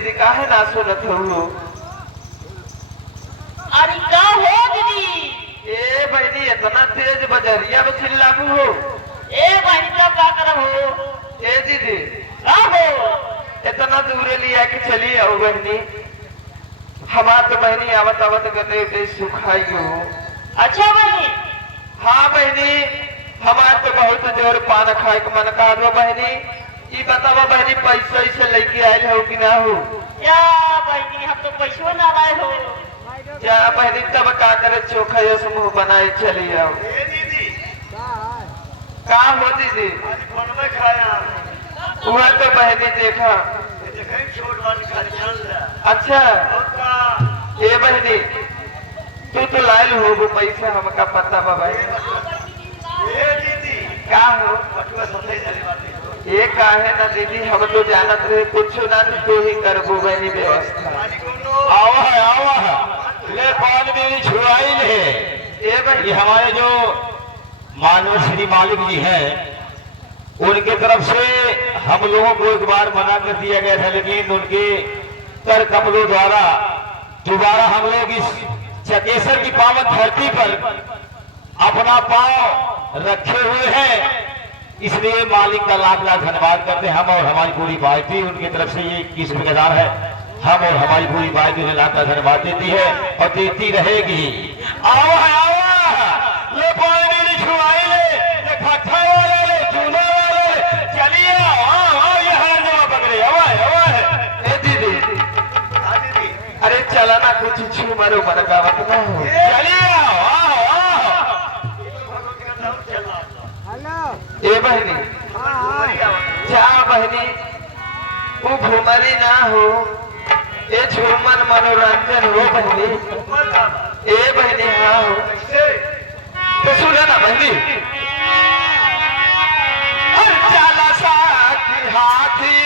दीदी काहे ना सुनत हो? अरे का हो दीदी? ए बहनी इतना तेज बजरिया में चिल्लाबू हो? ए बहनी तो का करब हो? ए दीदी का हो? इतना दूर लिया के चली आओ बहनी। हमार तो बहनी आवत आवत गते उते सुखाई हो। अच्छा बहनी। हाँ बहनी हमार तो बहुत जोर पान खाए के मन कर रहा बहनी। ये बतावा बहनी पैसा इसे लेके आये हो कि ना हो? या बहनी हम तो पैसों ना लाए हो। क्या बहनी तब का करे चोखा या समूह बनाए चली आओ। का हो दीदी? वह तो बहनी देखा। अच्छा ए बहनी तू तो लायल हो वो पैसा हमका पता बा भाई। का हो? ये काहे ना दीदी हम तो जानत रहे कुछ ना तो ही करबो बहनी व्यवस्था। आवा है ले पान मेरी छुड़ाई ले। ए बहनी ये हमारे जो मानव श्री मालिक जी हैं उनके तरफ से हम लोगों को एक बार मना कर दिया गया था, लेकिन उनके कर कमलों द्वारा दोबारा हम लोग इस चकेसर की पावन धरती पर अपना पांव रखे हुए हैं। इसलिए मालिक का लाख लाख धन्यवाद करते हैं हम और हमारी पूरी पार्टी। उनकी तरफ से ये 21 ठेकेदार है, हम और हमारी पूरी पार्टी उन्हें लाख लाख धन्यवाद देती है और देती रहेगी। आओ ले पानी छुआई ले खट्टा वाले ले चूना वाले चलिए आओ यहाँ जमा पकड़े हवा है। ए दीदी अरे चला ना कुछ छू मारो मन का वक्त ना हो। चलिए आओ ए बहनी जा बहनी वो घुमरी ना हो, ए झूमन मनोरंजन हो बहनी। ए बहनी हाँ हो तो सुना ना बहनी। चला सा हाथी